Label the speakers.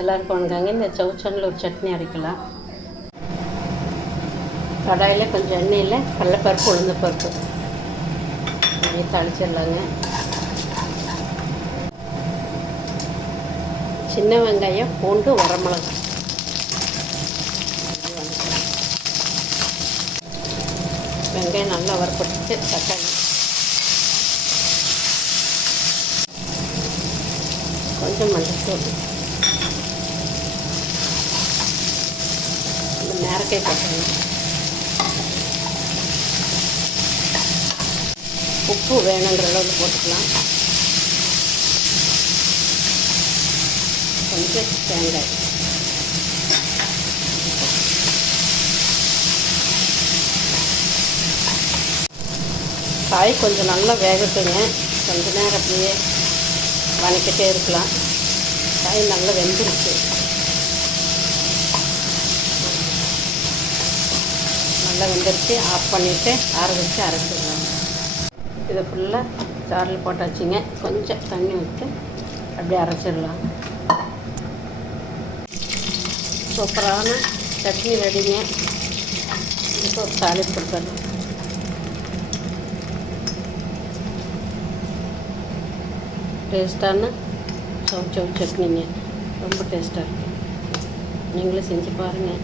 Speaker 1: எல்லாருக்கும் வணக்கங்க இந்த சவுச்சனில் ஒரு சட்னி அரைக்கலாம். கடாயில் கொஞ்சம் எண்ணெயில் கடலைப்பருப்பு உளுந்த பருப்பு அப்படியே தாளிச்சிடலாங்க. சின்ன வெங்காயம் பூண்டு வரமிளகு. வெங்காயம் நல்லா வறுப்பட்டு தக்காளி. கொஞ்சம் மஞ்சத்தூள். அரக்கை பசங்க உப்பு வேணுங்கிற அளவுக்கு போட்டுக்கலாம். கொஞ்சம் தேங்காய். காய் கொஞ்சம் நல்லா வேகட்டுங்க. கொஞ்ச நேரம் அப்படியே வணக்கிட்டே இருக்கலாம். காய் நல்லா வெந்துருச்சு. நல்லா வெந்துருச்சு. ஆஃப் பண்ணிவிட்டு ஆற வச்சு அரைச்சிடலாம். இதை ஃபுல்லாக சாரில் போட்டாச்சுங்க. கொஞ்சம் தண்ணி விட்டு அப்படியே அரைச்சிடலாம். சூப்பரான சட்னி ரெடிங்க. இப்போ ஒரு தாளிப்பு கொடுத்துடலாம். டேஸ்ட்டான சவு சவு சட்னிங்க. ரொம்ப டேஸ்ட்டாக இருக்குது நீங்களும் செஞ்சு பாருங்கள்